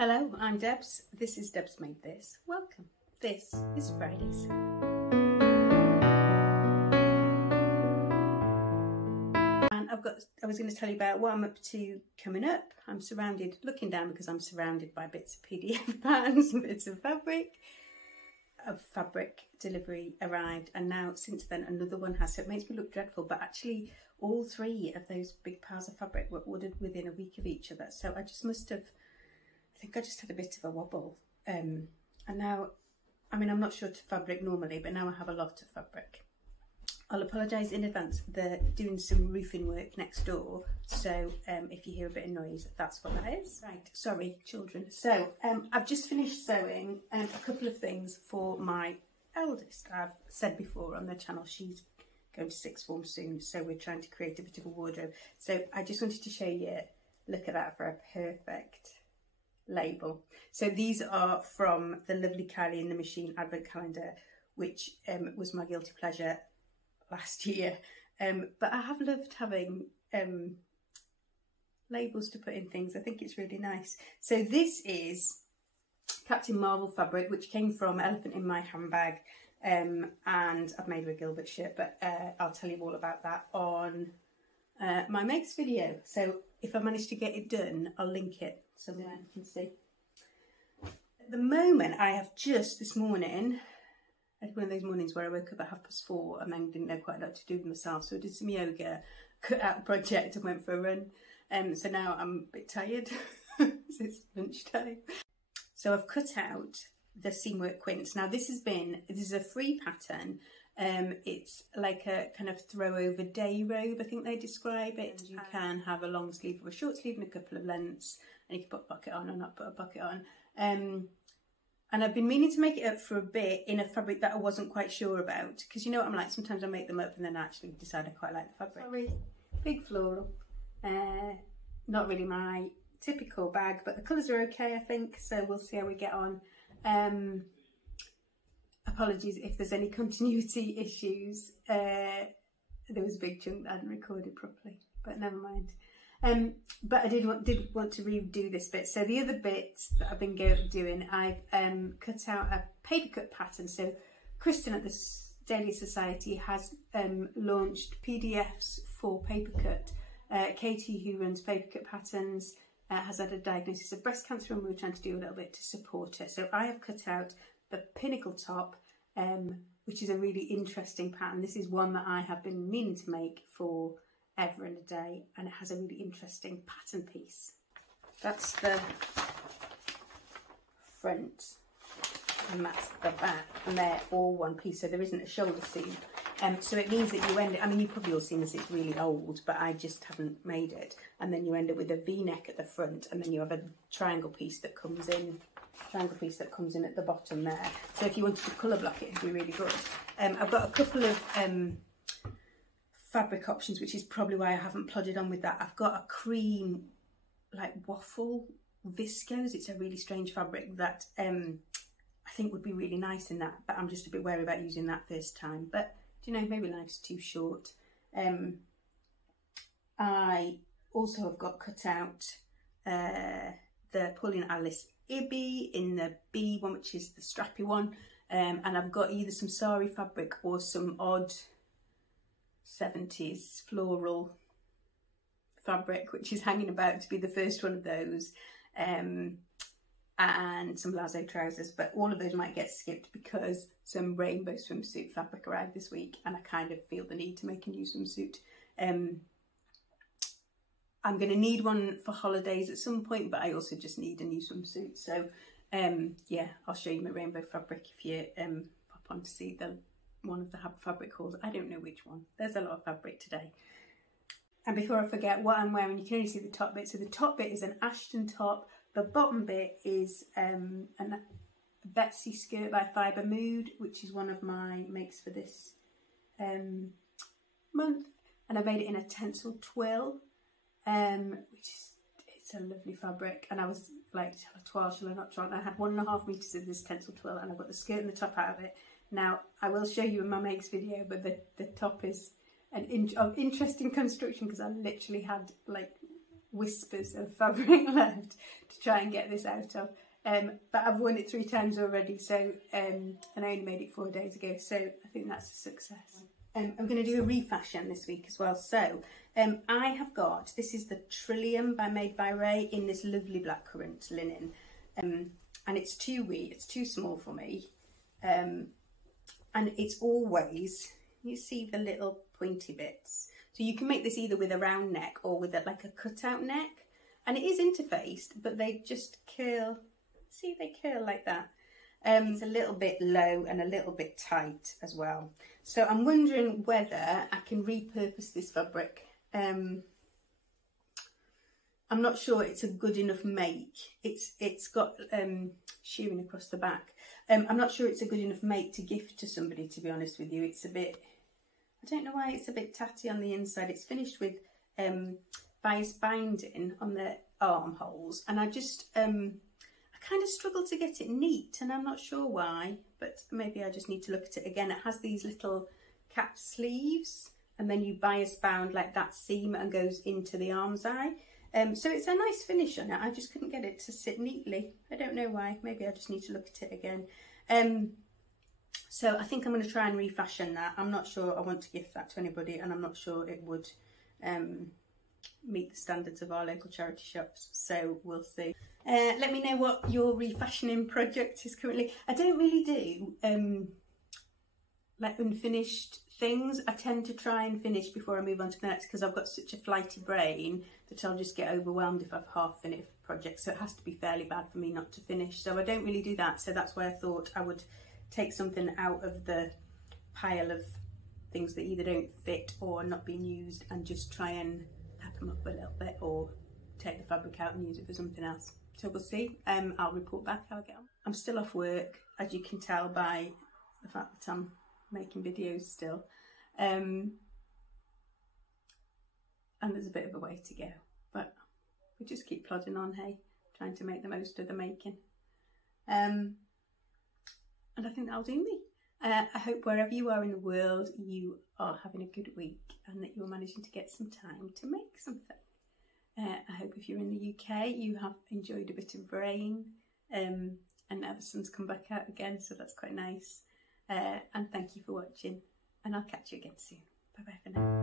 Hello, I'm Debs. This is Debs Made This. Welcome. This is Fridays. And I was going to tell you about what I'm up to coming up. I'm looking down because I'm surrounded by bits of PDF patterns and bits of fabric. A fabric delivery arrived, and now since then another one has, so it makes me look dreadful, but actually all three of those big piles of fabric were ordered within a week of each other, so I think I just had a bit of a wobble, and now, I mean, I'm not short of fabric normally, but now I have a lot of fabric. I'll apologise in advance, they're doing some roofing work next door, so if you hear a bit of noise, that's what that is. Right, sorry children. So I've just finished sewing a couple of things for my eldest. I've said before on the channel she's going to sixth form soon, so we're trying to create a bit of a wardrobe. So I just wanted to show you, look at that for a perfect label. So these are from the lovely Kylie in the Machine advent calendar, which was my guilty pleasure last year, but I have loved having labels to put in things. I think it's really nice. So this is Captain Marvel fabric, which came from Elephant in My Handbag, and I've made her a Gilbert shirt, but I'll tell you all about that on my makes video. So if I manage to get it done, I'll link it somewhere you can see. At the moment, I have just this morning, I had one of those mornings where I woke up at 4:30 and then didn't know quite what to do with myself, so I did some yoga, cut out a project and went for a run. So now I'm a bit tired, it's lunchtime. So I've cut out the seamwork quints. Now this is a free pattern. It's like a kind of throw over day robe, I think they describe it. You can have a long sleeve or a short sleeve and a couple of lengths, and you can put a bucket on or not put a bucket on. And I've been meaning to make it up for a bit in a fabric that I wasn't quite sure about, because you know what I'm like, sometimes I make them up and then I actually decide I quite like the fabric. Sorry, big floral, not really my typical bag, but the colours are okay I think, so we'll see how we get on. Apologies if there's any continuity issues, there was a big chunk that I hadn't recorded properly, but never mind. But I did want to redo this bit. So the other bits that I've been doing, I've cut out a paper cut pattern. So Kristen at the Daily Society has launched PDFs for paper cut. Katie, who runs paper cut patterns, has had a diagnosis of breast cancer, and we were trying to do a little bit to support her. So I have cut out the pinnacle top, which is a really interesting pattern. This is one that I have been meaning to make for ever and a day, and it has a really interesting pattern piece. That's the front and that's the back, and they're all one piece, so there isn't a shoulder seam. So it means that you end up, I mean, you've probably all seen this, it's really old, but I just haven't made it, and then you end up with a V-neck at the front, and then you have a triangle piece that comes in at the bottom there. So if you wanted to colour block it, it'd be really good. I've got a couple of fabric options, which is probably why I haven't plodded on with that. I've got a cream like waffle viscose. It's a really strange fabric that I think would be really nice in that, but I'm just a bit wary about using that first time. But do you know, maybe life's too short. I also have got cut out the Pauline Alice Ibby in the B one, which is the strappy one, and I've got either some sari fabric or some odd 70s floral fabric, which is hanging about to be the first one of those, and some lazo trousers, but all of those might get skipped because some rainbow swimsuit fabric arrived this week and I kind of feel the need to make a new swimsuit. I'm going to need one for holidays at some point, but I also just need a new swimsuit, so yeah, I'll show you my rainbow fabric if you pop on to see one of the fabric hauls. I don't know which one. There's a lot of fabric today. And before I forget what I'm wearing, you can only see the top bit. So the top bit is an Ashton top. The bottom bit is a Betsy skirt by Fibre Mood, which is one of my makes for this month. And I made it in a tencel twill, it's a lovely fabric. And I was like, shall I twirl, shall I not twirl? And I had 1.5 meters of this tencel twill, and I got the skirt and the top out of it. Now, I will show you in my makes video, but the top is of interesting construction, because I literally had like whispers of fabric left to try and get this out of. But I've worn it 3 times already, so and I only made it 4 days ago, so I think that's a success. I'm going to do a refashion this week as well. So I have got, this is the Trillium by Made by Ray in this lovely blackcurrant linen, and it's too wee, it's too small for me, and it's always, you see the little pointy bits. So you can make this either with a round neck or with like a cutout neck, and it is interfaced, but they just curl. See, they curl like that. It's a little bit low and a little bit tight as well. So I'm wondering whether I can repurpose this fabric. I'm not sure it's a good enough make. It's got shearing across the back. I'm not sure it's a good enough make to gift to somebody, to be honest with you. It's a bit, I don't know why it's a bit tatty on the inside. It's finished with bias binding on the armholes, and I just I kind of struggle to get it neat, and I'm not sure why, but maybe I just need to look at it again. It has these little cap sleeves, and then you bias bound like that seam and goes into the arm's eye. So it's a nice finish on it. I just couldn't get it to sit neatly. I don't know why. Maybe I just need to look at it again. So I think I'm going to try and refashion that. I'm not sure I want to gift that to anybody, and I'm not sure it would meet the standards of our local charity shops, so we'll see. Let me know what your refashioning project is currently. I don't really do like unfinished things. I tend to try and finish before I move on to the next, because I've got such a flighty brain that I'll just get overwhelmed if I've half finished projects, so it has to be fairly bad for me not to finish. So I don't really do that, so that's why I thought I would take something out of the pile of things that either don't fit or are not being used and just try and pack them up a little bit, or take the fabric out and use it for something else. So we'll see. I'll report back how I get on. I'm still off work, as you can tell by the fact that I'm making videos still. And there's a bit of a way to go, but we just keep plodding on, hey, trying to make the most of the making. And I think that'll do me. I hope wherever you are in the world, you are having a good week and that you're managing to get some time to make something. I hope if you're in the UK, you have enjoyed a bit of rain, and now the sun's come back out again, so that's quite nice. And thank you for watching, and I'll catch you again soon. Bye bye for now.